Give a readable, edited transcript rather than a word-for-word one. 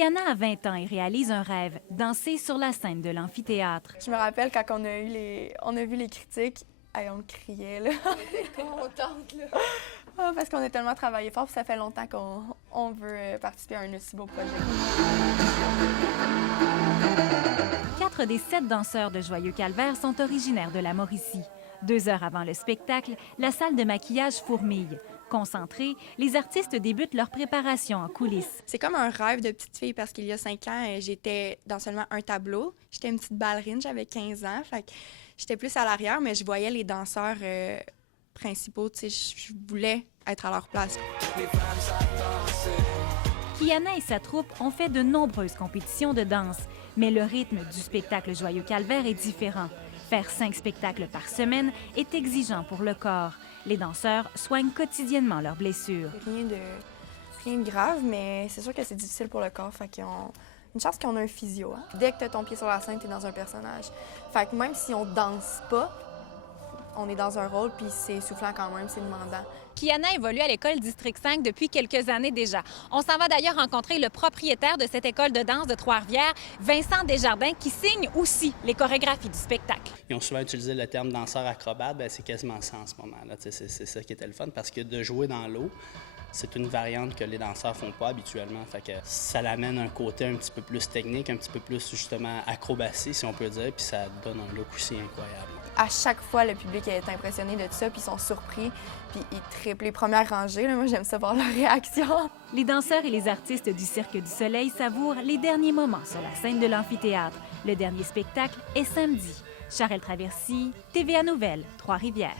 Kiana a 20 ans et réalise un rêve, danser sur la scène de l'amphithéâtre. Je me rappelle quand on a vu les critiques, hey, on criait, là. On était contente, là. Ah, parce qu'on a tellement travaillé fort, puis ça fait longtemps qu'on veut participer à un aussi beau projet. 4 des 7 danseurs de Joyeux Calvaire sont originaires de la Mauricie. 2 heures avant le spectacle, la salle de maquillage fourmille. Concentrés, les artistes débutent leur préparation en coulisses. C'est comme un rêve de petite fille parce qu'il y a 5 ans, j'étais dans seulement un tableau. J'étais une petite ballerine, j'avais 15 ans, fait que j'étais plus à l'arrière, mais je voyais les danseurs principaux, tu sais, je voulais être à leur place. Kiana et sa troupe ont fait de nombreuses compétitions de danse, mais le rythme du spectacle Joyeux Calvaire est différent. Faire 5 spectacles par semaine est exigeant pour le corps. Les danseurs soignent quotidiennement leurs blessures. Rien de grave, mais c'est sûr que c'est difficile pour le corps, fait qu'ils ont une chance qu'on a un physio. Hein? Dès que tu as ton pied sur la scène, tu es dans un personnage. Fait que même si on danse pas, on est dans un rôle, puis c'est essoufflant quand même, c'est demandant. Kiana évolue à l'école District 5 depuis quelques années déjà. On s'en va d'ailleurs rencontrer le propriétaire de cette école de danse de Trois-Rivières, Vincent Desjardins, qui signe aussi les chorégraphies du spectacle. Ils ont souvent utilisé le terme danseur acrobate, bien, c'est quasiment ça en ce moment. C'est ça qui était le fun, parce que de jouer dans l'eau, c'est une variante que les danseurs font pas habituellement. Fait que ça l'amène un côté un petit peu plus technique, un petit peu plus justement acrobatie, si on peut dire, puis ça donne un look aussi incroyable. À chaque fois, le public est impressionné de ça, puis ils sont surpris, puis ils triplent les premières rangées. Là, moi, j'aime ça voir leur réaction. Les danseurs et les artistes du Cirque du Soleil savourent les derniers moments sur la scène de l'amphithéâtre. Le dernier spectacle est samedi. Charelle Traversy, TVA Nouvelles, Trois-Rivières.